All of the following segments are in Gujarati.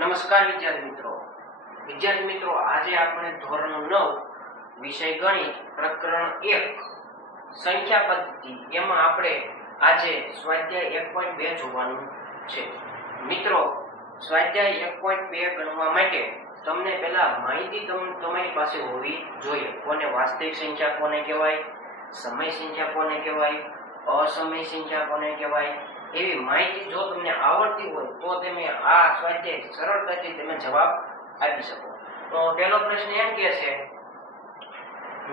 નમસ્કાર વિદ્યાર્થી મિત્રો આજે આપણે ધોરણ 9 વિષય ગણિત પ્રકરણ 1 સંખ્યા પદ્ધતિ એમાં આપણે આજે સ્વાધ્યાય 1.2 જોવાનું છે। મિત્રો સ્વાધ્યાય 1.2 ગણવા માટે તમને પહેલા માહિતી તમારી પાસે હોવી જોઈએ। કોને વાસ્તવિક સંખ્યા કોને કહેવાય, સમય સંખ્યા કોને કહેવાય, અસમય સંખ્યા કોને કહેવાય, એવી માહિતી જો તમને આવડતી હોય તો તમે આ સ્વાધ્યાય સરળતાથી તમે જવાબ આપી શકો। તો પહેલો પ્રશ્ન એમ કહે છે,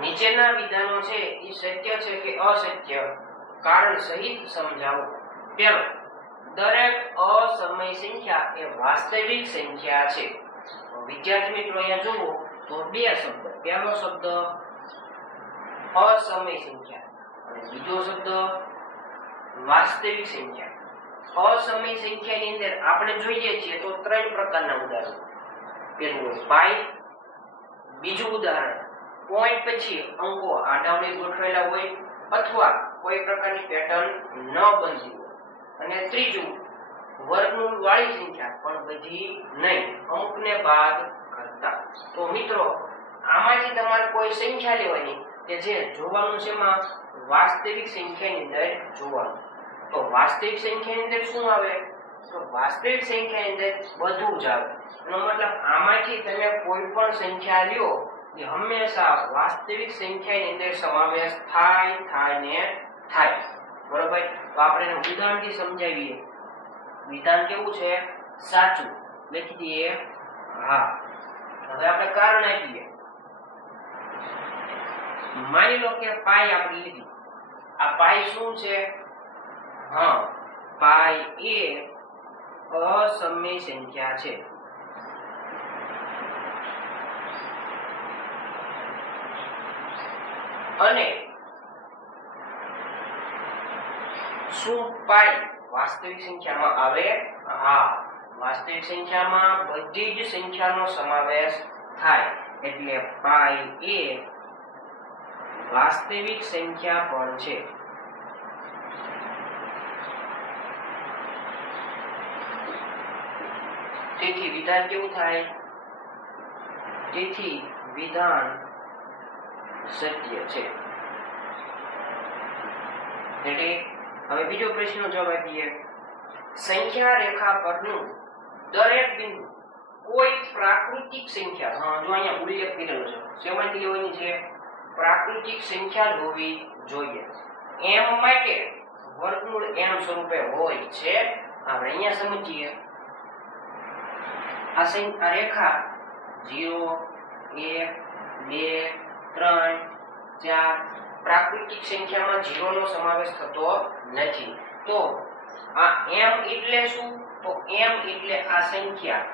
નીચેના વિધાનો છે એ સત્ય છે કે અસત્ય, કારણ સહિત સમજાવો। પહેલો, દરેક અસમય સંખ્યા એ વાસ્તવિક સંખ્યા છે। વિદ્યાર્થી મિત્રો અહીંયા જુઓ તો બે શબ્દ, પહેલો શબ્દ અસમય સંખ્યા અને બીજો શબ્દ વાસ્તવિક સંખ્યા। અસમય સંખ્યાની અંદર આપણે જોઈએ છીએ તો ત્રણ પ્રકારના ઉદાહરણો। પહેલું પાઈ, બીજું ઉદાહરણ પોઈન્ટ પછી અંકો આડાવડી ગોઠવેલા હોય અથવા કોઈ પ્રકારની પેટર્ન ન બનતી હોય, અને ત્રીજું વર્ગમૂળ વાળી સંખ્યા પણ બધી નહીં, અંકને બાદ કરતા। તો મિત્રો આમાંથી તમારે કોઈ સંખ્યા લેવાની કે જે જોવાનું છે એમાં વાસ્તવિક સંખ્યાની અંદર જોવાનું। તો વાસ્તવિક સંખ્યાની અંદર શું આવે? તો વાસ્તવિક સંખ્યાની અંદર બધું જ આવે। એનો મતલબ આમાંથી તમે કોઈ પણ સંખ્યા લ્યો એ હંમેશા વાસ્તવિક સંખ્યાની અંદર સમાવેશ થાય। બરોબર? તો આપણે એને ઉદાહરણથી સમજાવીએ। વિધાન કેવું છે? સાચું લખી દઈએ હા। હવે આપણે કારણ આપીએ। માની લો કે પાઈ આપણે લીધી, આ પાઈ શું છે? હા, પાઈ એ અસમય સંખ્યા છે। અને શું પાઈ વાસ્તવિક સંખ્યામાં આવે? હા, વાસ્તવિક સંખ્યામાં બધી જ સંખ્યાનો સમાવેશ થાય, એટલે પાઈ એ વાસ્તવિક સંખ્યા પણ છે। તેથી વિધાન કેવું થાય? તેથી વિધાન સત્ય છે। એટલે હવે બીજો પ્રશ્નનો જવાબ આપીએ। સંખ્યા રેખા પરનું દરેક બિંદુ કોઈ પ્રાકૃતિક સંખ્યા, હા જો અહીંયા ઉલ્લેખ કરેલો છે, શેમાંથી લેવાની છે? પ્રાકૃતિક સંખ્યા હોવી જોઈએ। m માટે વર્ગમૂળ m સ્વરૂપે હોય છે। આપણે અહીંયા સમજીએ। આ રેખા 0 1 2 3 4 પ્રાકૃતિક સંખ્યામાં 0 નો સમાવેશ થતો નથી। તો આ m એટલે શું? તો m એટલે આ સંખ્યા,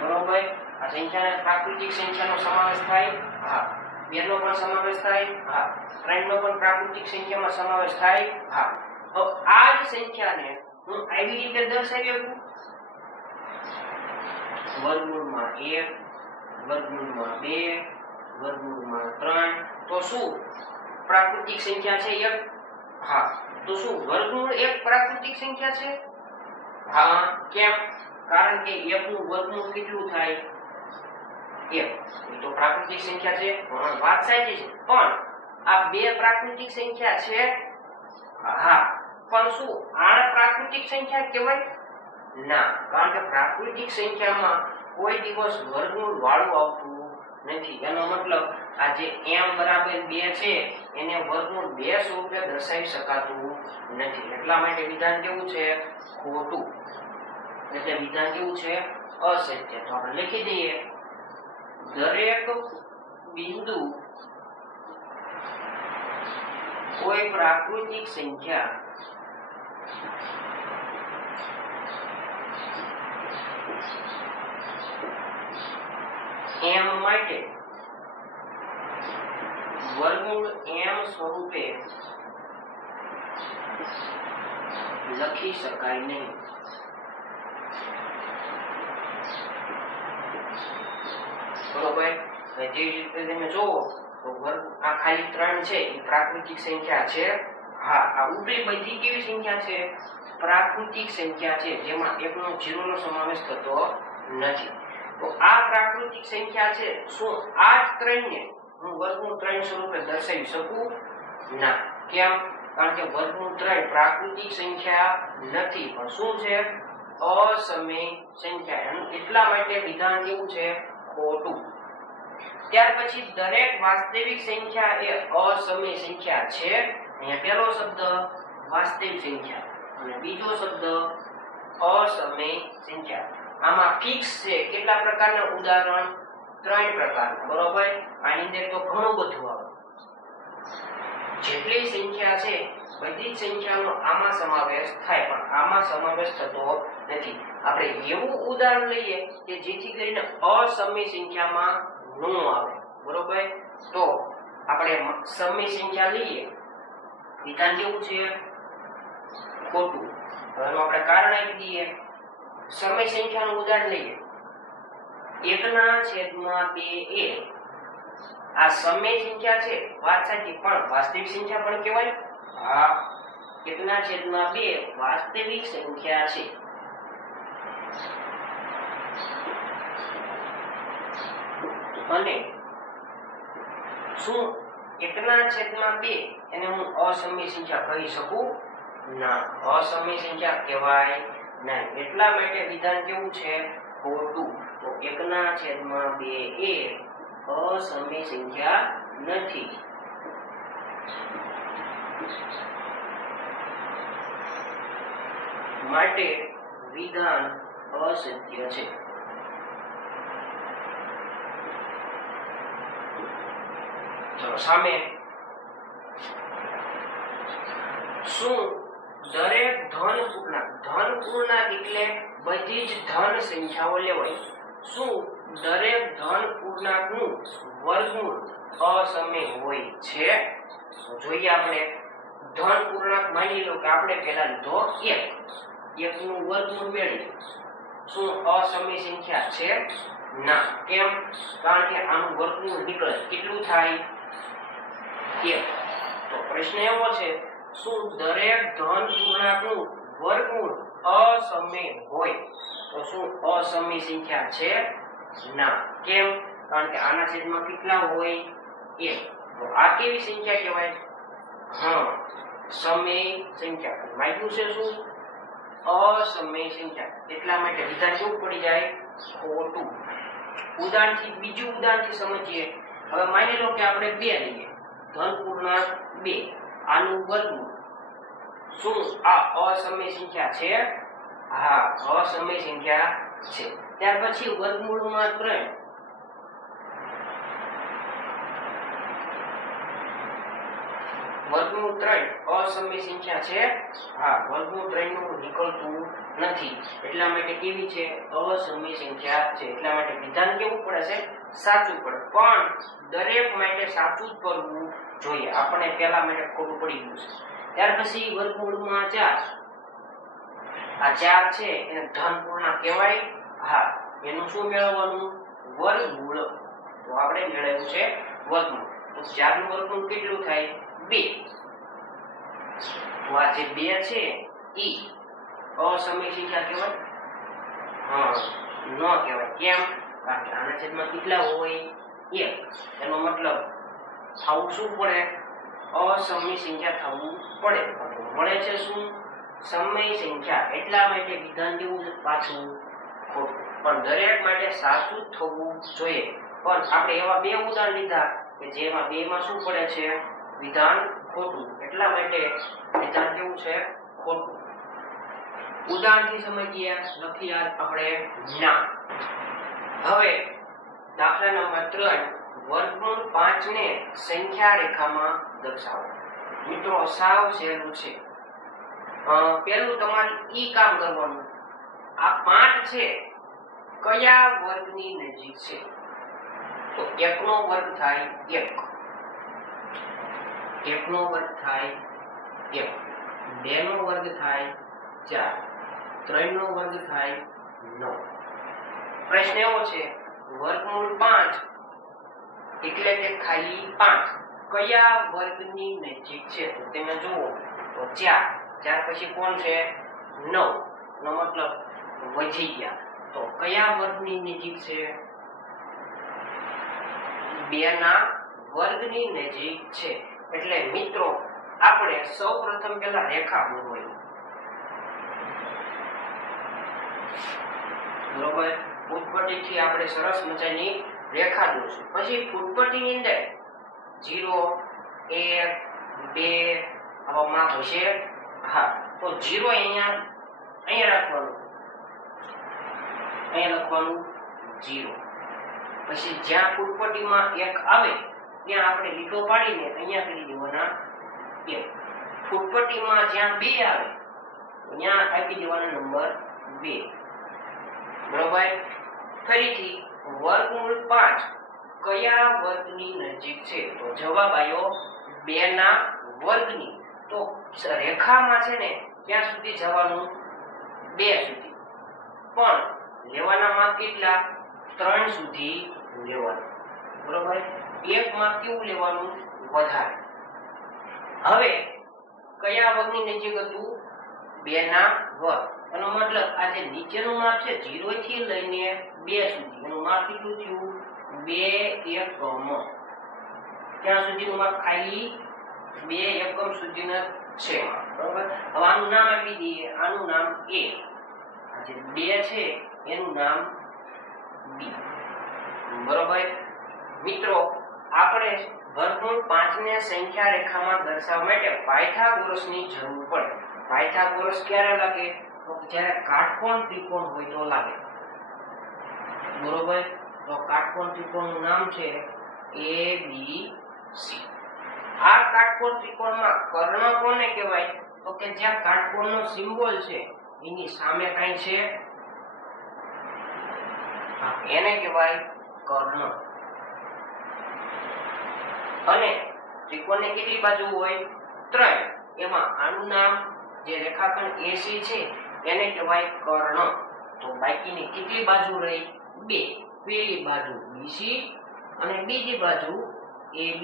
બરોબર? આ સંખ્યાને પ્રાકૃતિક સંખ્યાનો સમાવેશ થાય? હા। 2 નો પણ સમાવેશ થાય? હા। 3 નો પણ પ્રાકૃતિક સંખ્યામાં સમાવેશ થાય? હા। તો આ જ સંખ્યાને હું આવી રીતે દર્શાવી શકું, વર્ગમૂળમાં 1 વર્ગમૂળમાં 2 વર્ગમૂળમાં 3। તો શું પ્રાકૃતિક સંખ્યા છે 1? હા। તો શું વર્ગમૂળ 1 પ્રાકૃતિક સંખ્યા છે? હા। કેમ? કારણ કે 1 નું વર્ગમૂળ કેટલું થાય? 1। એ તો પ્રાકૃતિક સંખ્યા છે, વાત સાચી છે, પણ આ બે પ્રાકૃતિક સંખ્યા છે? હા। પણ શું આ પ્રાકૃતિક સંખ્યા કહેવાય? ના, કારણ કે પ્રાકૃતિક સંખ્યામાં કોઈ દિવસ વર્ગમૂળ વાળું આવતું નથી। એનો મતલબ આ જે m બરાબર 2 છે એને વર્ગમૂળ 2 સ્વરૂપે દર્શાવી શકાતું નથી। એટલા માટે વિધાન કેવું છે? ખોટું। એટલે વિધાન કેવું છે? અસત્ય। તો આપણે લખી દઈએ, દરેક બિંદુ કોઈ પ્રાકૃતિક સંખ્યા m માટે વર્ગમૂળ m સ્વરૂપે લખી શકાય નહીં। બરોબર? જે રીતે તમે જોવો તો વર્ગ આ ખાલી 3 છે એ પ્રાકૃતિક સંખ્યા છે? હા, આ ઉપરી બધી કેવી સંખ્યા છે? પ્રાકૃતિક સંખ્યા છે, જેમાં એકનો 0 નો સમાવેશ થતો નથી. તો આ પ્રાકૃતિક સંખ્યા છે. શું આ જ ત્રણને હું વર્ગમૂળ 3 સ્વરૂપે દર્શાવી શકું? ના. કેમ? કારણ કે વર્ગમૂળ 3 પ્રાકૃતિક સંખ્યા નથી, પણ શું છે? અસમય સંખ્યા. એનું એટલા માટે વિધાન કેવું છે? ખોટું. ત્યાર પછી દરેક વાસ્તવિક સંખ્યા એ અસમય સંખ્યા છે. અહીંયા પહેલો શબ્દ વાસ્તવિક સંખ્યા અને બીજો શબ્દ અસમય સંખ્યા. આમાં ફિક્સ છે. કેટલા પ્રકારના ઉદાહરણ? 3 પ્રકારના. બરોબર? આની અંદર તો ઘણું બધું આવે. જેટલી સંખ્યા છે બધી જ સંખ્યાનો આમાં સમાવેશ થાય, પણ આમાં સમાવેશ થતો નથી. આપણે એવું ઉદાહરણ લઈએ કે જેથી કરીને અસમય સંખ્યામાં ન આવે. બરોબર? તો આપણે સમય સંખ્યા લઈએ, વિધાન કેવું છે? ખોટું. હવે આપણે કારણ આપી દઈએ. સમય સંખ્યાનું ઉદાહરણ લઈએ, 1/2a. આ સમય સંખ્યા છે, વાત સાચી, પણ વાસ્તવિક સંખ્યા પણ કહેવાય. હા, 1/2 વાસ્તવિક સંખ્યા છે. અને શું 1/2 એને હું અસમય સંખ્યા કહી શકું? ના, અસમય સંખ્યા કહેવાય નહીં. એટલા માટે વિધાન કેવું છે? ખોટું. તો 1/2 એ અસમય સંખ્યા નથી. માટે વિધાન અસત્ય છે. ચલો સામે, શું દરેક ધન પૂર્ણાંક એટલે બધી જ ધન સંખ્યાઓ લેવાય. શું દરેક ધન પૂર્ણાંકનું વર્ગમૂળ અસમય હોય છે? જોઈએ આપણે. ધન પૂર્ણાંક માની લો કે આપણે પહેલા લીધો 1 નું વર્ગમૂળ મેળવીએ. શું અસમય સંખ્યા છે? ના. કેમ? કારણ કે આનું વર્ગમૂળ નીકળે કેટલું થાય? 1. તો પ્રશ્ન એવો છે, શું દરેક ધન પૂર્ણાંકનું વર્ગમૂળ અસમય હોય? તો શું અસમય સંખ્યા છે? ના. કેમ? કારણ કે આના છેદમાં કેટલા હોય? 1. તો આ કેવી સંખ્યા કહેવાય? હા, સમય સંખ્યા. માગ્યું છે શું? અસમય સંખ્યા. એટલા માટે વિધાન કેવું પડી જાય? ખોટું. બીજું ઉદાહરણથી સમજીએ. હવે માની લો કે આપણે 2 લઈએ, ધન પૂર્ણાંક 2, આનું વર્ગમૂળ. શું આ અસમય સંખ્યા છે? હા, અસમય સંખ્યા છે. ત્યાર પછી વર્ગમૂળમાં 3. વર્ગમૂળ 3 અસમય સંખ્યા છે. હા, વર્ગમૂળ 3 નું નીકળતું નથી. એટલા માટે કેવી છે? અસમય સંખ્યા છે. એટલા માટે વિધાન કેવું પડે છે? સાચું પડે. પણ દરેક માટે સાચું જ પડવું જોઈએ. આપણે પહેલા માટે ખોટું પડી ગયું છે. ત્યાર પછી વર્ગમૂળમાં 4. આ 4 છે એને ધન પૂર્ણાંક કહેવાય. હા, એનું શું મેળવવાનું? વર્ગમૂળ. તો આપણે મેળવ્યું છે વર્ગમૂળ. તો 4 નું વર્ગમૂળ કેટલું થાય? 2. તો આ જે 2 છે ઈ અસમય સંખ્યા કહેવાય? હા, ન કહેવાય. કેમ? કારણ કે આના છેદમાં કેટલા હોય? 1. એનો મતલબ થવું શું પડે? અસમય સંખ્યા થવું પડે. મળે છે શું? સમય સંખ્યા. એટલા માટે વિધાન કેવું પાછું? ખોટું. પણ દરેક માટે સાચું જ થવું જોઈએ. પણ આપણે એવા 2 ઉદાહરણ લીધા કે જેમાં 2 માં શું પડે છે? વિધાન ખોટું. એટલા માટે વિધાન કેવું છે? ખોટું. ઉદાહરણથી સમજીએ. લખીએ આપણે ના. હવે દાખલા નંબર 3, વર્ગમૂળ 5 ને સંખ્યા રેખામાં દર્શાવો. મિત્રો સાવ સહેલું છે. પહેલું તમારે ઈ કામ કરવાનું, આ 5 છે કયા વર્ગની નજીક છે? તો 1 નો વર્ગ થાય 1, 1 નો વર્ગ થાય 1, 2 નો વર્ગ થાય 4, 3 નો વર્ગ થાય 9. પ્રશ્ન એવો છે, વર્ગમૂળ 5 એટલે કે ખાલી 5 કયા વર્ગની નજીક છે? તો તમે જુઓ તો 4 4 પછી કોણ છે 9 નો મતલબ વધી ગયા તો કયા વર્ગની નજીક છે 2 ના વર્ગની નજીક છે એટલે મિત્રો આપણે સૌપ્રથમ પહેલા રેખા દોરવાની બરોબર ફૂટપટ્ટીથી આપણે સરસ મજાની રેખા દોરશું પછી ફૂટપટ્ટીની અંદર 0 1 2 આવા માપ હશે હા તો 0 અહીંયા રાખવાનું અહીંયા લખવાનું 0 પછી જ્યાં ફૂટપટ્ટીમાં 1 આવે ત્યાં આપણે લીટો પાડીને અહીંયા કરી દેવાના 1 ફૂટપટ્ટીમાં જ્યાં 2 આવે ત્યાં આપી દેવાનો નંબર 2 બરોબર ફરીથી વર્ગમૂળ 5 કયા વર્ગની નજીક છે તો જવાબ આવ્યો 2 ના વર્ગની તો રેખામાં છે ને ક્યાં સુધી જવાનું 2 સુધી પણ લેવાના માપ કેટલા 3 સુધી લેવાનું બરોબર એક માપ કેવું લેવાનું વધારે હવે કયા વર્ગની નજીક હતું 2 ના વર્ગ એનો મતલબ આ જે નીચેનું માપ છે 0 થી લઈને 2 સુધી એનું માપ કેટલું થયું 2 એકમ ત્યાં સુધીનું માપ ખાલી 2 એકમ સુધીના છે બરોબર હવે આનું નામ આપી દઈએ આનું નામ a આ જે 2 છે એનું નામ b બરોબર મિત્રો આપણે વર્ગમૂળ 5 ને સંખ્યા રેખામાં દર્શાવવા માટે પાયથાગોરસની જરૂર પડે પાયથાગોરસ ક્યારે લાગે તો જ્યારે કાટકોણ ત્રિકોણ હોય તો લાગે બરોબર તો કાટકોણ ત્રિકોણનું નામ છે ABC આ કાટકોણ ત્રિકોણમાં કર્ણ કોને કહેવાય તો કે જ્યાં કાટકોણનો સિમ્બોલ છે એની સામે કાઈ છે એને કહેવાય કર્ણ અને ત્રિકોણની કેટલી બાજુ હોય 3 એમાં આનું નામ જે રેખાખંડ AC છે એને કહેવાય કર્ણ તો બાકીની કેટલી બાજુ રહી 2 પહેલી બાજુ BC અને બીજી બાજુ AB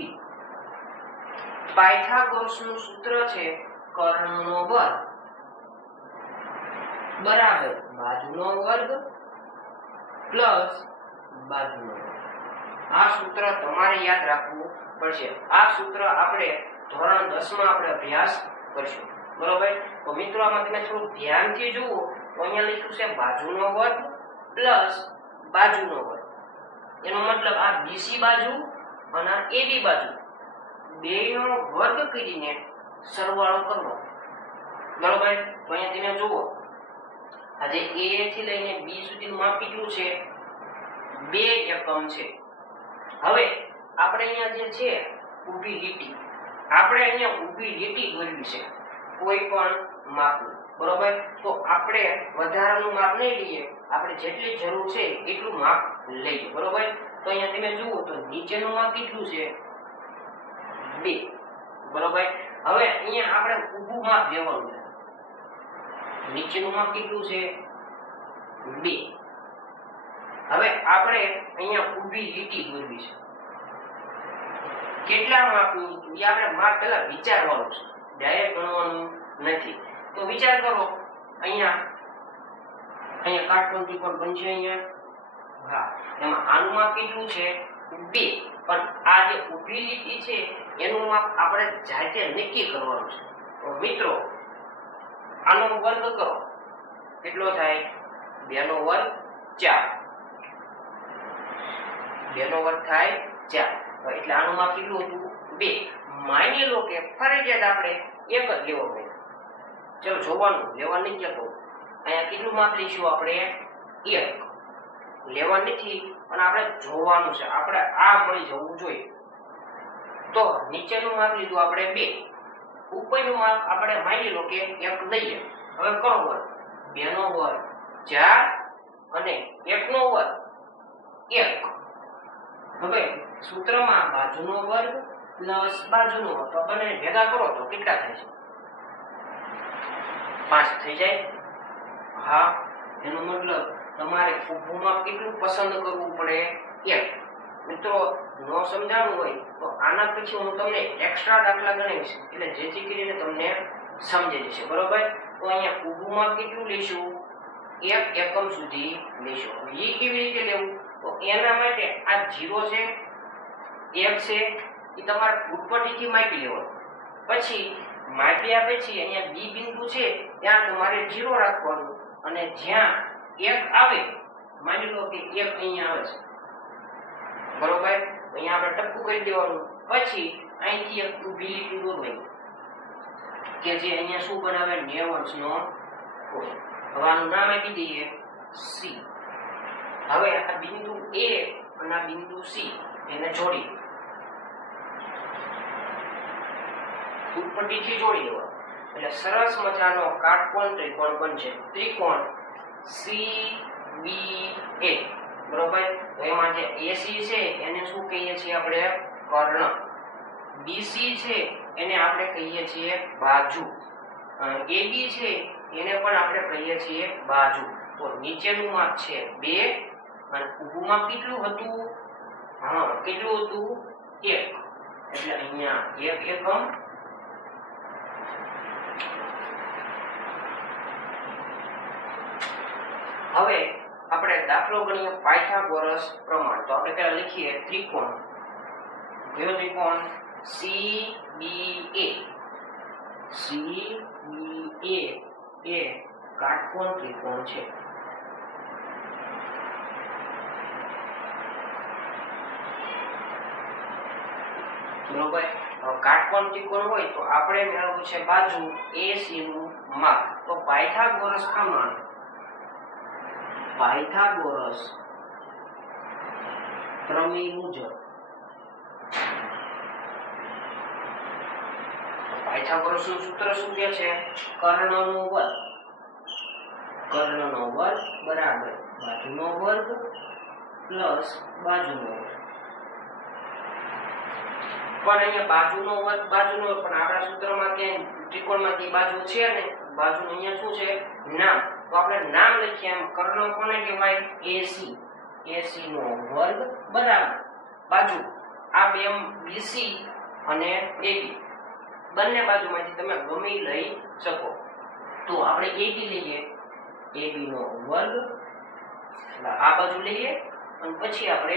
પાયથાગોરસનું સૂત્ર છે કર્ણનો વર્ગ બરાબર બાજુનો વર્ગ પ્લસ બાજુનો વર્ગ આ સૂત્ર તમારે યાદ રાખવું પડશે આ સૂત્ર આપણે ધોરણ 10 માં આપણે અભ્યાસ કરશું બરોબર તો મિત્રો આમાં તમે થોડું ધ્યાનથી જુઓ તો અહીંયા લખ્યું છે બાજુનો વર્ગ પ્લસ બાજુનો વર્ગ એનો મતલબ આ BC બાજુ અને આ AB બાજુ બેયનો વર્ગ કરીને સરવાળો કરવો બરોબર તો અહીંયા તમે જુઓ આજે A થી લઈને B સુધીનું માપ કેટલું છે 2 એકમ છે હવે આપણે અહીંયા જે છે ઊભી લીટી આપણે અહીંયા ઊભી લીટી દોરવી છે કોઈ પણ માપનું બરોબર તો આપણે વધારાનું માપ નહીં લઈએ આપણે જેટલી જરૂર છે એટલું માપ લઈએ બરોબર તો અહીંયા તમે જુઓ તો નીચેનું માપ કેટલું છે 2 બરોબર હવે અહીંયા આપણે ઊભું માપ લેવાનું છે નીચેનું માપ કેટલું છે 2 હવે આપણે અહીંયા ઊભી લીટી દોરવી છે કેટલા માપની એ આપણે માપ પહેલા વિચારવાનું છે ડાયરેક્ટ ગણવાનું નથી તો વિચાર કરો અહીંયા કાટકોણ ત્રિકોણ બનશે અહીંયા હા એમાં આનું માપ કેટલું છે 2 પણ આ જે ઊભી લીટી છે એનું માપ આપણે જાતે નક્કી કરવાનું છે તો મિત્રો આનો વર્ગ કરો કેટલો થાય 2 નો વર્ગ 4 2 નો વર્ગ થાય 4 એટલે આનું માપ કેટલું હતું 2 માની લો કે ફરજિયાત આપણે એક જ લેવો પડે ચલો જોવાનું લેવા નહીં જતો અહીંયા કેટલું માપ લઈશું આપણે 1 લેવા નથી પણ આપણે જોવાનું છે આપણે આ મળી જવું જોઈએ તો નીચેનું માપ લીધું આપણે 2 ઉપરનું માપ આપણે માની લો કે 1 લઈએ હવે કરો વર્ગ 2 નો વર્ગ 4 અને 1 નો વર્ગ 1 હવે સૂત્રમાં બાજુનો વર્ગ પ્લસ બાજુનો વર્ગ તો બંને ભેગા કરો તો કેટલા થાય છે 5 થઈ જાય હા એનો મતલબ તમારે ઊભું માપ કેટલું પસંદ કરવું પડે 1 મિત્રો નો સમજાણું હોય તો આના પછી હું તમને એક્સ્ટ્રા દાખલા ગણાવીશ એટલે જેથી કરીને તમને સમજી જશે, બરોબર. તો અહીંયા ઊભું માપ કેટલું લેશું? 1 એકમ સુધી લેશું. એ કેવી રીતે લેવું? તો એના માટે આ 0 છે, 1 છે, એ તમારે ફૂટપટ્ટીથી માપી લેવાનું. પછી માપ્યા પછી અહીંયા બી બિંદુ છે ત્યાં તમારે 0 રાખવાનું, અને જ્યાં 1 આવે, માની લો કે 1 અહીંયા આવે છે, બરોબર, અહીંયા આપણે ટપકું કરી દેવાનું. પછી અહીંથી એક ઊભી લીટી દોરવાની કે જે અહીંયા શું બનાવે? 90 નો કોણ. હવે આનું નામ આપી દઈએ સી. હવે આ બિંદુ એ અને આ બિંદુ સી એને જોડી ફૂટપટ્ટીથી જોડી દેવા, એટલે સરસ મજાનો કાટકોણ ત્રિકોણ બનશે. ત્રિકોણ CBA, બરોબર. તો એમાં જે AC છે એને શું કહીએ છીએ આપણે? કર્ણ. BC છે એને આપણે કહીએ છીએ બાજુ. AB છે એને પણ આપણે કહીએ છીએ બાજુ. તો નીચેનું માપ છે 2 અને ઊભું માપ કેટલું હતું? કેટલું હતું? 1. એટલે અહીંયા 1 એકમ. હવે આપણે દાખલો ગણીએ પાયથાગોરસ પ્રમાણ. તો આપણે પહેલા લખીએ ત્રિકોણ. કયો ત્રિકોણ? CBA. CBA એ કાટકોણ ત્રિકોણ છે. બરોબર. કાટકોણ ત્રિકોણ હોય તો આપણે મેળવવું છે બાજુ AC નું માપ. તો પાયથાગોરસ પ્રમાણ, પાયથાગોરસ પ્રમેય મુજબ, પાયથાગોરસ નું સૂત્ર શું કહે છે? કર્ણનો વર્ગ. કર્ણનો વર્ગ બરાબર બાજુનો વર્ગ પ્લસ બાજુનો વર્ગ. પણ અહીંયા બાજુનો વર્ગ બાજુનો વર્ગ, પણ આપણા સૂત્રમાં કે ત્રિકોણમાંથી બાજુ છે ને, બાજુનું અહીંયા શું છે? નામ. તો આપણે નામ લખીએ. એમ કર્ણ કોને કહેવાય? AC. AC નો વર્ગ બરાબર બાજુ આ બે BC અને AB, બંને બાજુમાંથી તમે ગમે લઈ શકો. તો આપણે AB લઈએ, AB નો વર્ગ આ બાજુ લઈએ, અને પછી આપણે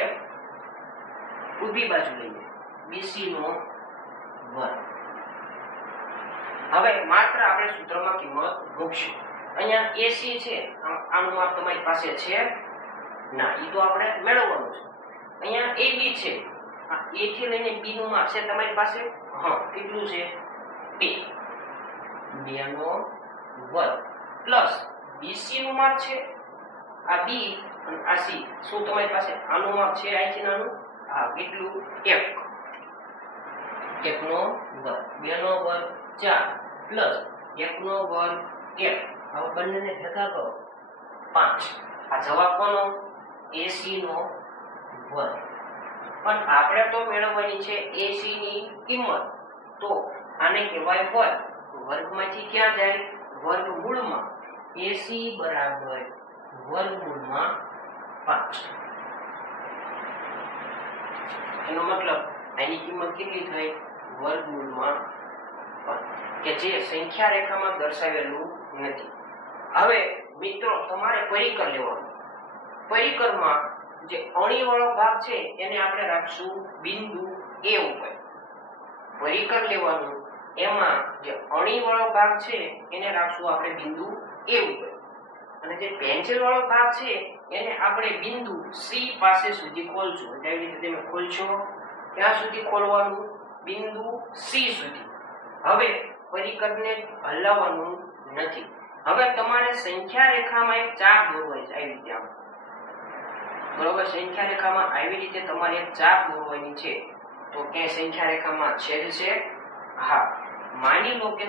ઊભી બાજુ લઈએ BC નો વર્ગ. હવે માત્ર આપણે સૂત્રમાં કિંમત મૂકશું. અહીંયા AC છે, આનું માપ તમારી પાસે છે ના, એ તો આપણે મેળવવાનું છે. અહીંયા AB છે, આ A થી લઈને B નું માપ છે તમારી પાસે? કેટલું છે? 2. 2 નો વર્ગ પ્લસ BC નું માપ છે આ B અને આ C. શું તમારી પાસે આનું માપ છે? અહીંથી નાનું. કેટલું? 1. 1 નો વર્ગ, 2 નો વર્ગ 4 પ્લસ 1 નો વર્ગ 1. હવે બંનેને ભેગા કરો 5. આ જવાબ કોનો? AC નો વર્ગ. પણ આપણે તો મેળવવાની છે AC ની કિંમત. તો આને કહેવાય વર્ગ. વર્ગમાંથી ક્યાં જાય? વર્ગમૂળમાં. AC બરાબર વર્ગમૂળમાં 5. એનો મતલબ આની કિંમત કેટલી થઈ? વર્ગમૂળમાં 5, કે જે સંખ્યા રેખામાં દર્શાવેલું નથી. હવે મિત્રો તમારે પરિકર લેવાનું. પરિકરમાં જે અણી વાળો ભાગ છે એને આપણે રાખશું બિંદુ A ઉપર. પરિકર લેવાનું, એમાં જે અણી વાળો ભાગ છે એને રાખશું આપણે બિંદુ A ઉપર, અને જે પેન્સિલ વાળો ભાગ છે એને આપણે બિંદુ C પાસે સુધી ખોલશું. એટલે એવી રીતે તમે ખોલશો. ક્યાં સુધી ખોલવાનું? બિંદુ C સુધી. હવે પરિકરને હલાવવાનું નથી. હવે તમારે સંખ્યા રેખામાં એક ચાપ દોરવાની છે. આવી રીતે બરોબર, સંખ્યા રેખામાં આવી રીતે તમારે એક ચાપ દોરવાની છે. તો ક્યાંય સંખ્યા રેખામાં છેદ છે? હા. માની લો કે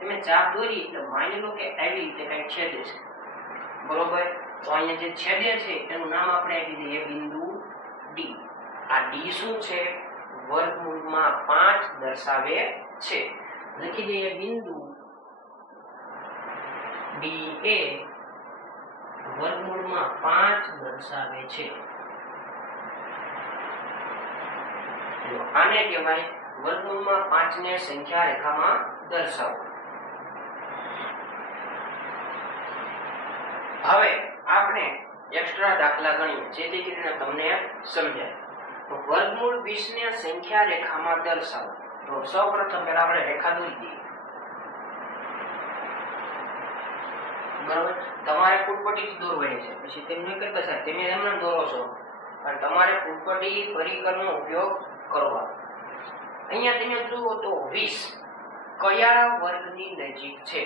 તમે ચાપ દોરી એટલે માની લો કે આવી રીતે કંઈક છેદે છે, બરોબર. તો અહીંયા જે છેદે છે એનું નામ આપણે આપી દઈએ બિંદુ D. આ D શું છે? વર્ગમૂળમાં 5 દર્શાવે છે. લખી દઈએ બિંદુ D એ વર્ગમૂળમાં 5 દર્શાવે છે. આને કહેવાય વર્ગમૂળમાં 5 ને સંખ્યા રેખામાં દર્શાવો. હવે આપણે એક્સ્ટ્રા દાખલા ગણીએ જેથી કરીને તમને સમજાય. તો વર્ગમૂળ 20 ને સંખ્યા રેખામાં દર્શાવો. તો સૌપ્રથમ પહેલા આપણે રેખા દોરી દઈએ. બરાબર, તમારે ફૂટપટ્ટી દોરવાની છે, પછી તેમને કઈ પસાર તમે એમને દોરો છો, પણ તમારે ફૂટપટ્ટી પરિકરનો ઉપયોગ કરવાનો. અહીંયા તમે જુઓ તો 20 કયા વર્ગની નજીક છે?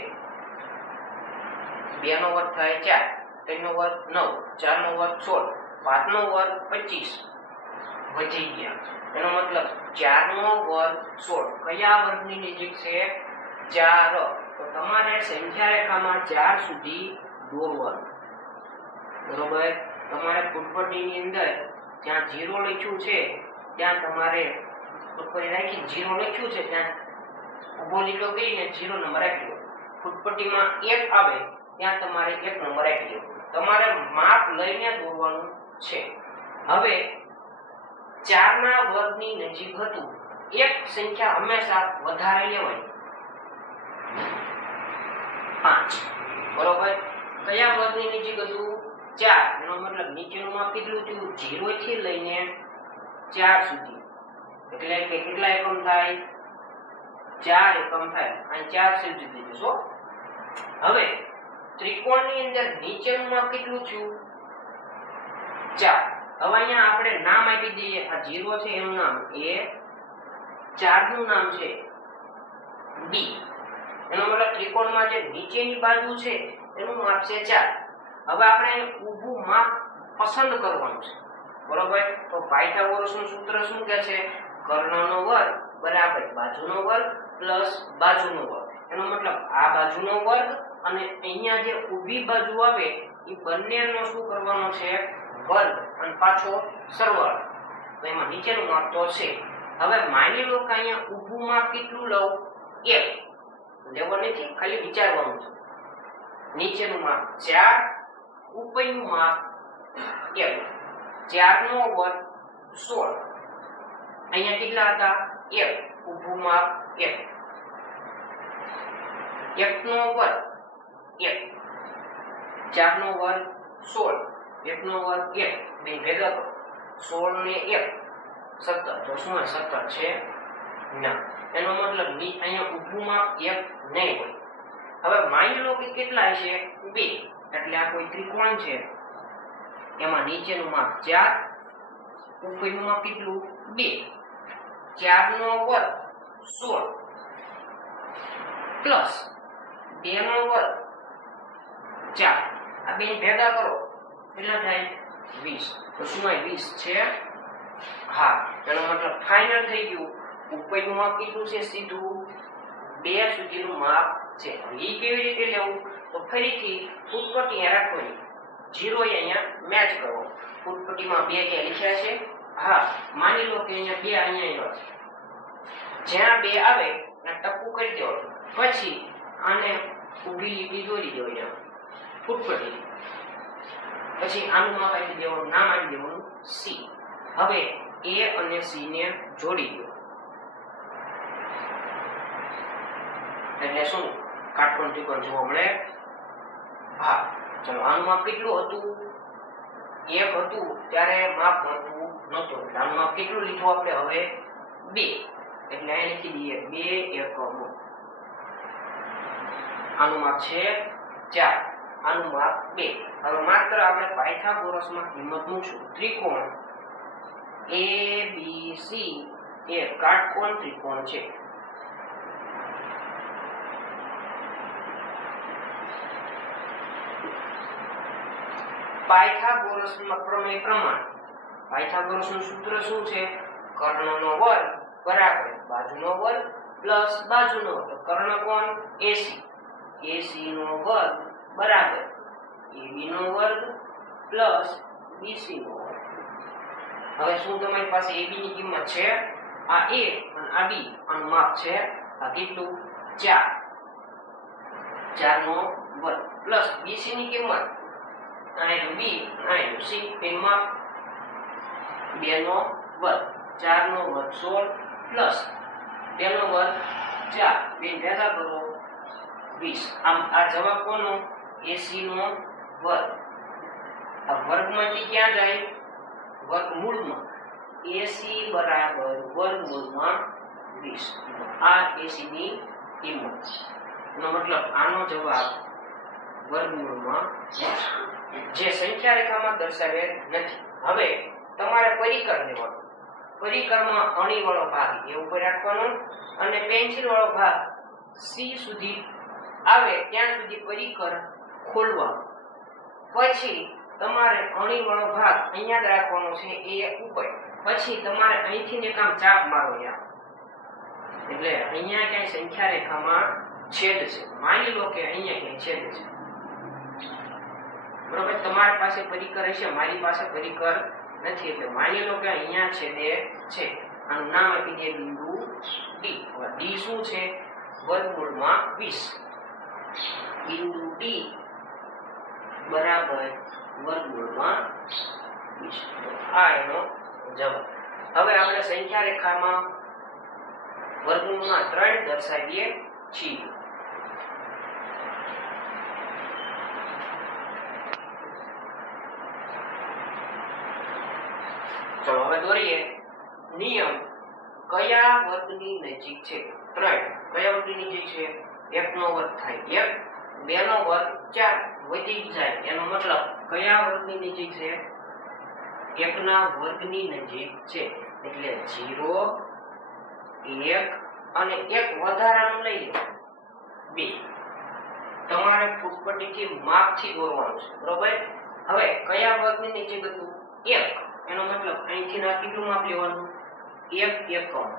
2 નો વર્ગ થાય 4, 3 નો વર્ગ 9, 4 નો વર્ગ 16, 5 નો વર્ગ 25 વધી ગયા. એનો મતલબ 4 નો વર્ગ 16 કયા વર્ગની નજીક છે? 4. તો તમારે સંખ્યા રેખામાં 4 સુધી દોરવાનું. બરોબર, તમારે ફૂટપટ્ટીની અંદર જ્યાં 0 લખ્યું છે ત્યાં તમારે ઉપર રાખી 0 લખ્યું છે ત્યાં ઉભો લીટો કરીને 0 નંબર આપી દો. ફૂટપટ્ટીમાં 1 આવે ત્યાં તમારે 1 નંબર આપી દો. તમારે માપ લઈને દોરવાનું છે. હવે 4 ના વર્ગની નજીક હતું, એક સંખ્યા હંમેશા વધારે લેવાય 5. બરોબર, કયા વર્ગની નજીક હતું? 4. એનો મતલબ નીચેનું માપ કેટલું થયું? 0 થી લઈને 4 સુધી. એટલે કે કેટલા એકમ થાય? 4 એકમ થાય. અને 4 સુધી થઈ જશો. હવે ત્રિકોણની અંદર નીચેનું માપ કેટલું થયું? 4. હવે અહીંયા આપણે નામ આપી દઈએ. આ 0 છે એનું નામ A, 4 નું નામ છે B. એનો મતલબ ત્રિકોણમાં જે નીચેની બાજુ છે એનું માપ છે 4. હવે આપણે ઊભું માપ પસંદ કરવાનું છે. બરોબર, તો પાયથાગોરસનું સૂત્ર શું કહે છે? કર્ણનો વર્ગ બરાબર બાજુનો વર્ગ પ્લસ બાજુનો વર્ગ. એનો મતલબ આ બાજુનો વર્ગ અને અહીંયા જે ઊભી બાજુ આવે એ બંનેનો શું કરવાનો છે? વર્ગ અને પાછો સરવાળો. તો એમાં નીચેનું માપ તો છે. હવે માની લો કે અહીંયા ઊભું માપ કેટલું લઉં? 1. લેવું નથી, ખાલી વિચારવાનું છે. નીચેનું માપ 4, ઉપરનું માપ 1. 4 નો વર્ગ 16. અહીંયા કેટલા હતા? 1. ઊભું માપ 1. 1 નો વર્ગ 1. 4 નો વર્ગ 16. 1 નો વર્ગ 1. બે ભેગા કરો. 16 ને 1 17. તો શું 17 છે? ના. એનો મતલબ અહીંયા ઊભું માપ 1 નહીં હોય. હવે માની લો કે કેટલા છે? 2. એટલે આ કોઈ ત્રિકોણ છે, એમાં નીચેનું માપ 4, ઉપરનું માપ કેટલું? 2. 4 નો વર્ગ 16 પ્લસ 2 નો વર્ગ 4. આ બે ભેગા કરો કેટલા થાય? 20. તો શું આ 20 છે? હા. એનો મતલબ ફાઇનલ થઈ ગયું. ઉપરનું માપ કેટલું છે? સીધું 2 સુધીનું માપ છે. એ કેવી રીતે લેવું? તો ફરીથી ફૂટપટ્ટી રાખવાની. 0 અહીંયા મેચ કરો. ફૂટપટ્ટીમાં 2 ક્યાં લખ્યા છે? હા. માની લો કે અહીંયા 2 અહીંયા છે. જ્યાં 2 આવે ને ટપકું કરી દેવાનું. પછી આને ઊભી લીટી દોરી દેવાની ફૂટપટ્ટી. પછી આનું માપ આપી દેવાનું, નામ આપી દેવાનું C. હવે A અને C ને જોડી દો. એટલે શું? કાટકોણ ત્રિકોણ જોવા મળે. હા. ચલો, આનું માપ કેટલું હતું? 1 હતું ત્યારે માપ મળતું નહોતું. આનું માપ કેટલું લીધું આપણે? હવે 2. એટલે અહીં લખી દઈએ 2 એકમો. આનું માપ છે 4, આનું માપ 2. હવે માત્ર આપણે પાયથાગોરસમાં કિંમત મૂકશું. ત્રિકોણ ABC એ કાટકોણ ત્રિકોણ છે. પાયથાગોરસના પ્રમેય પ્રમાણે પાયથાગોરસનું સૂત્ર શું છે? કર્ણનો વર્ગ બરાબર બાજુનો વર્ગ પ્લસ બાજુનો વર્ગ. કર્ણ કોણ? AC. AC નો વર્ગ બરાબર AB નો વર્ગ પ્લસ BC નો વર્ગ. હવે શું તમારી પાસે AB ની કિંમત છે? આ A અને આ B. આનું માપ છે આ કેટલું? 4. 4 નો વર્ગ પ્લસ BC ની કિંમત આનું B આનું C. એનું માપ 2 નો વર્ગ. 4 નો વર્ગ 16 પ્લસ 2 નો વર્ગ 4. બે ભેગા કરો 20. આમ આ જવાબ કોનો? AC નો વર્ગ. આ વર્ગમાંથી ક્યાં જાય? વર્ગમૂળમાં. AC બરાબર વર્ગમૂળમાં 20. આ AC ની કિંમત. એનો મતલબ આનો જવાબ વર્ગમૂળમાં 20 જે સંખ્યા રેખામાં દર્શાવેલ નથી. હવે તમારે પરિકર લેવાનો. પરિકરમાં અણી વાળો ભાગ એ ઉપર રાખવાનો અને પેન્સિલ વાળો ભાગ C સુધી આવે ત્યાં સુધી પરિકર ખોલવાનો. પછી તમારે અણી વાળો ભાગ અહીંયા જ રાખવાનો છે એ ઉપર. પછી તમારે અહીંથી ને કામ ચાપ મારો યાર, એટલે અહીંયા ક્યાંય સંખ્યા રેખામાં છેદ છે. માની લો કે અહીંયા ક્યાંય છેદ છે, બરોબર. તમારી પાસે પરિકર હશે, મારી પાસે પરિકર નથી, એટલે માની લો કે અહીંયા છેદે છે. આનું નામ આપી દે બિંદુ D. હવે D શું છે? વર્ગમૂળમાં 20. બિંદુ D બરાબર વર્ગમૂળમાં 20. આ એનો જવાબ. હવે આપણે સંખ્યા રેખામાં વર્ગમૂળમાં 3 દર્શાવીએ છીએ. ચલો હવે દોરીએ. નિયમ કયા વર્ગની નજીક છે? 3. કયા વર્ગની નજીક છે? 1 નો વર્ગ થાય 1, 2 નો વર્ગ 4 વધી જાય. એનો મતલબ કયા વર્ગની નજીક છે? 1 ના વર્ગની નજીક છે. એટલે 0, 1 અને 1 વધારાનું લઈ લો 2. તમારે ફૂટપટ્ટીથી માપથી દોરવાનું છે, બરોબર. હવે કયા વર્ગની નજીક હતું? 1. એનો મતલબ અહીંથી ના કેટલું માપ લેવાનું? 1 એકમ,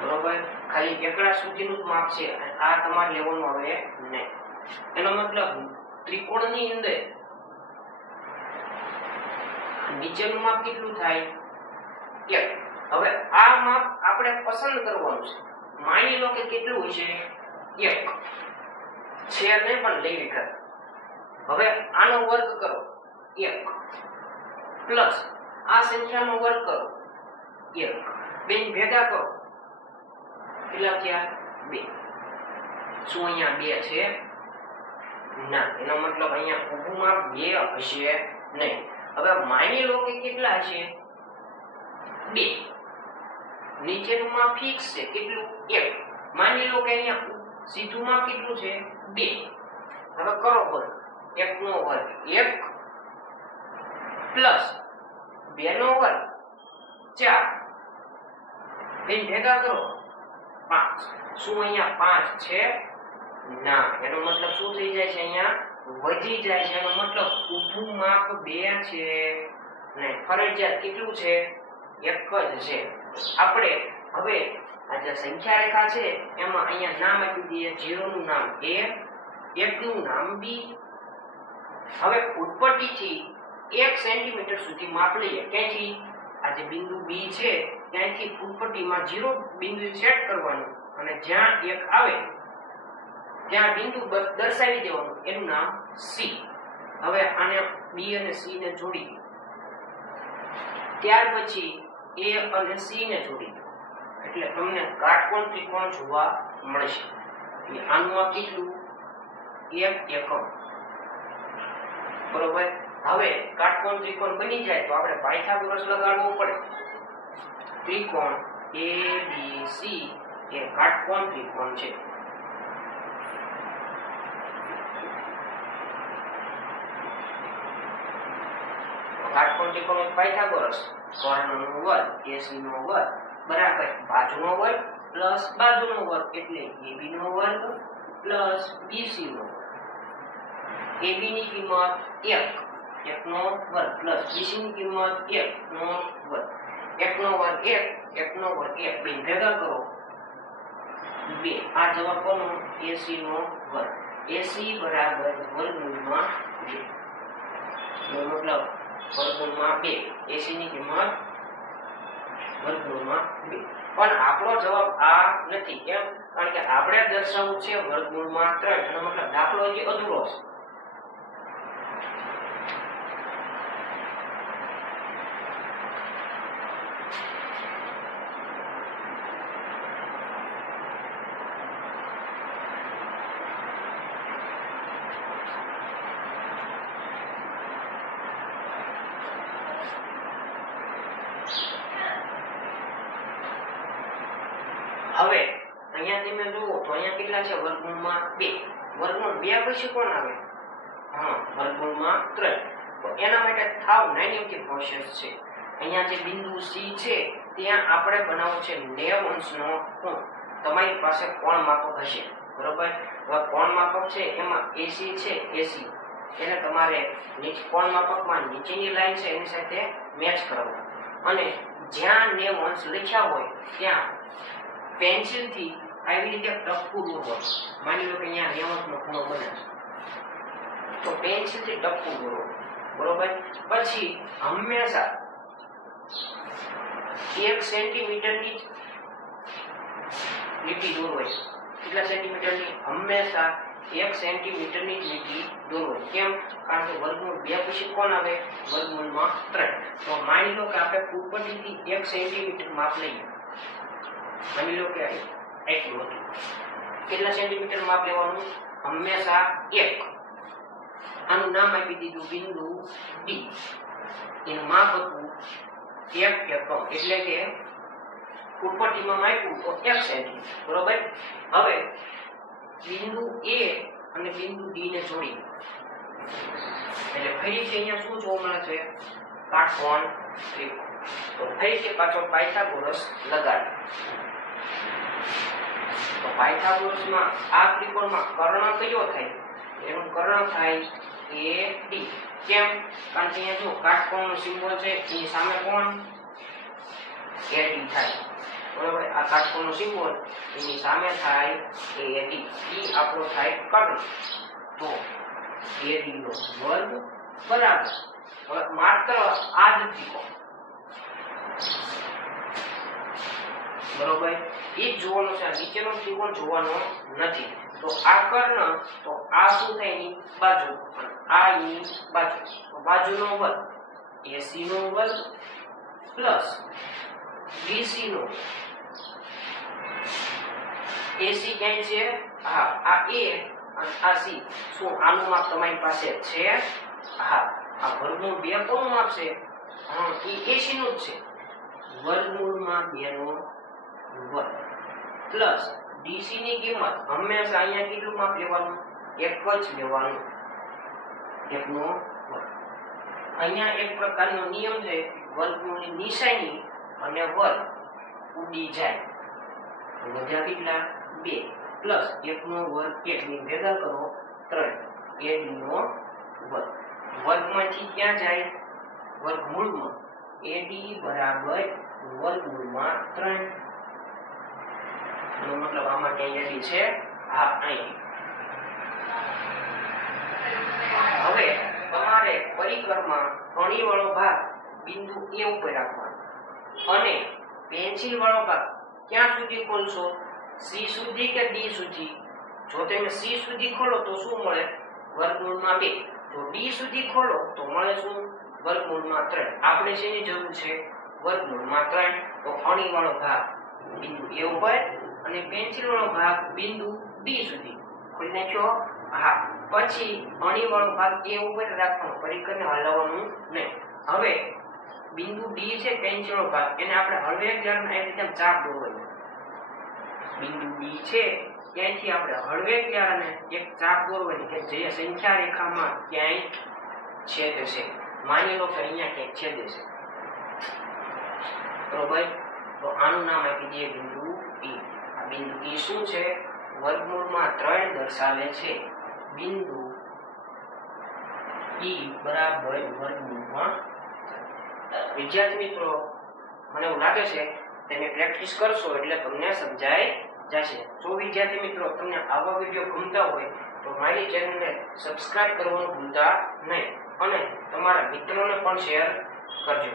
બરોબર. ખાલી એકડા સુધીનું જ માપ છે, આ તમારે લેવાનું આવે નહીં. એનો મતલબ ત્રિકોણની અંદર નીચેનું માપ કેટલું થાય? 1. હવે આ માપ આપણે પસંદ કરવાનું છે. માની લો કે કેટલું હશે? 1 છે નહીં પણ લઈ કર. હવે આનો વર્ગ કરો 1 પ્લસ આ સંખ્યાનો વર્ગ કરો 1, બેન ભેગા કરો કેટલા થયા? 2. શું અહીંયા 2 છે? ના. એનો મતલબ અહીંયા ઊભું માપ 2 હશે નહીં. હવે માની લો કે કેટલા હશે? 2. નીચેનું માપ ફિક્સ છે કેટલું? 1. માની લો કે અહીંયા સીધું માપ કેટલું છે? 2. હવે કરો વર્ગ. 1 નો વર્ગ 1 પ્લસ 2 નો વર્ગ 4, બેન ભેગા કરો 5. શું અહીંયા 5 છે? ના. એનો મતલબ શું થઈ જાય છે? અહીંયા વધી જાય છે. એનો મતલબ ઊભું માપ 2 છે ને ફરજિયાત કેટલું છે? 1 જ છે. આપણે હવે આ જે સંખ્યા રેખા છે એમાં અહીંયા નામ આપી દઈએ. 0 નું નામ A, 1 નું નામ B. હવે ઉત્પત્તિથી 1 સેન્ટીમીટર સુધી માપ લઈએ. ક્યાંથી? આ જે બિંદુ B છે ત્યાંથી ઉત્પત્તિમાં 0 બિંદુ સેટ કરવાનું અને જ્યાં 1 આવે ત્યાં બિંદુ દર્શાવી દેવાનું. એનું નામ C. હવે આને B અને C ને જોડી દો. ત્યાર પછી A અને C ને જોડી દો એટલે તમને કાટકોણ ત્રિકોણ જોવા મળશે. આનું આ કેટલું? 1 એકમ, બરોબર. હવે કાટકોણ ત્રિકોણ બની જાય તો આપણે પાયથાગોરસ લગાડવો પડે. ત્રિકોણ ABC એ કાટકોણ ત્રિકોણ છે. કાટકોણ ત્રિકોણ પાયથાગોરસ કર્ણનો વર્ગ AC નો વર્ગ બરાબર બાજુનો વર્ગ પ્લસ બાજુનો વર્ગ એટલે AB નો વર્ગ પ્લસ BC નો વર્ગ. AB ની કિંમત 1 નો વર્ગ પ્લસ BC ની કિંમત 1 નો વર્ગ. 1 નો વર્ગ 1, 1 નો વર્ગ 1, બે ભેગા કરો 2. આ જવાબ કોનો? AC નો વર્ગ. AC બરાબર વર્ગમૂળમાં 2. મતલબ વર્ગમૂળમાં 2. AC ની કિંમત વર્ગમૂળમાં 2. પણ આપણો જવાબ આ નથી. કેમ? કારણ કે આપણે દર્શાવવું છે વર્ગમૂળમાં 3. એનો મતલબ દાખલો હજી અધૂરો છે. તમે જુઓ તો અહીંયા કેટલા છે વર્ગમૂળમાં 2. વર્ગમૂળ 2 પછી કોણ આવે? વર્ગમૂળમાં 3. તો એના માટે થાવ નાની અમથી પ્રોસેસ છે. અહીંયા જે બિંદુ C છે ત્યાં આપણે બનાવવો છે 90 અંશનો કોણ. તમારી પાસે કોણ માપક હશે, બરોબર? હવે કોણ માપક છે એમાં AC છે, AC એને તમારે કોણ માપકમાં નીચેની લાઈન છે એની સાથે મેચ કરવું અને જ્યાં 90 અંશ લખ્યા હોય ત્યાં પેન્સિલથી આવી રીતે ટપકું દોરવું. માની લો કે અહીંયા 90 અંશનો ખૂણો બને તો પેન્સિલથી ટપકું દોરવું, બરોબર? પછી હંમેશા 1 સેન્ટીમીટરની લીટી દોરવી. કેટલા સેન્ટીમીટરની? હંમેશા 1 સેન્ટીમીટરની લીટી દોરવી. કેમ? કારણ કે વર્ગમૂળ 2 પછી કોણ આવે? વર્ગમૂળમાં 3. તો માની લો કે આપણે ઉપરથી 1 સેન્ટીમીટર માપ લઈએ. માની લો કે એટલું હતું. કેટલા સેન્ટીમીટર માપ લેવાનું? હંમેશા 1. આનું નામ આપી દીધું બિંદુ D. એનું માપ હતું 1 એકમ, એટલે કે ઉપરથીમાં માપ્યું તો 1 સેન્ટીમીટર, બરોબર? હવે બિંદુ A અને બિંદુ D ને જોડી એટલે ફરીથી અહીંયા શું જોવા મળે છે? કાટકોણ ત્રિકોણ. તો ફરીથી પાછો પાયથાગોરસ લગાડે. તો પાયથાગોરસમાં આ ત્રિકોણમાં કર્ણ કયો થાય? એનું કર્ણ થાય AD. કેમ? કારણ કે અહીંયા જો કાટકોણનો સિમ્બોલ છે એની સામે કોણ? AD થાય, બરોબર? આ કાટકોણનો સિમ્બોલ એની સામે થાય AD. ઈ આપણો થાય કર્ણ. તો AD નો વર્ગ બરાબર. હવે માત્ર આ જ ત્રિકોણ, બરોબર? એ જ જોવાનું છે, નીચેનો ત્રિકોણ જોવાનો નથી. તો આ કર્ણ, તો આ શું થાય? એની બાજુ, અને આ એની બાજુ. તો બાજુનો વર્ગ AC નો વર્ગ પ્લસ BC નો. AC ક્યાં છે? આ A અને આ C. શું આનું માપ તમારી પાસે છે? આ વર્ગમૂળ 2 કોનું માપ છે? એ AC નું જ છે. વર્ગમૂળમાં 2 નો વર્ગ પ્લસ DC ની કિંમત હંમેશા અહીંયા કેટલું માપ લેવાનું? 1 જ લેવાનું, 1 નો વર્ગ. અહીંયા એક પ્રકારનો નિયમ છે, વર્ગમૂળની નિશાની અને વર્ગ ઉડી જાય. વધ્યા કેટલા? 2 પ્લસ 1 નો વર્ગ 1 ની ભેગા કરો 3. AD નો વર્ગ. વર્ગમાંથી ક્યાં જાય? વર્ગમૂળમાં. AD બરાબર વર્ગમૂળમાં 3. એનો મતલબ આમાં ક્યાં AD છે? અહીં. હવે તમારે પરિકરમાં અણીવાળો ભાગ બિંદુ A ઉપર રાખવાનો અને પેન્સિલ વાળો ભાગ ક્યાં સુધી ખોલશો? C સુધી કે D સુધી? જો તમે C સુધી ખોલો તો શું મળે? વર્ગમૂળમાં 2. જો D સુધી ખોલો તો મળે શું? વર્ગમૂળમાં 3. આપણે શેની જરૂર છે? વર્ગમૂળમાં 3. તો અણીવાળો ભાગ બિંદુ A ઉપર અને પેન્સિલ વાળો ભાગ બિંદુ D સુધી ખોલી નાખ્યો. પછી અણીવાળો ભાગ A ઉપર રાખવાનો, પરિકરને હલાવવાનું નહીં. હવે બિંદુ D છે પેન્સિલ વાળો ભાગ, એને આપણે હળવે ક્યારના એ રીતે ચાપ દોરવાનો. બિંદુ D છે ત્યાંથી આપણે હળવે ક્યારને એક ચાપ દોરવાની કે જે સંખ્યા રેખામાં ક્યાંય છેદે છે. માની લો કે અહીંયા ક્યાંક છેદે છે, બરોબર? તો આનું નામ આપી દઈએ બિંદુ E. આ બિંદુ E શું છે? વર્ગમૂળમાં 3 દર્શાવે છે. બિંદુ E બરાબર વર્ગમૂળમાં. વિદ્યાર્થી મિત્રો, મને એવું લાગે છે તમે પ્રેક્ટિસ કરશો એટલે તમને સમજાય જશે. જો વિદ્યાર્થી મિત્રો તમને આવા વિડીયો ગમતા હોય તો મારી ચેનલને સબસ્ક્રાઇબ કરવાનું ભૂલતા નહીં અને તમારા મિત્રોને પણ શેર કરજો.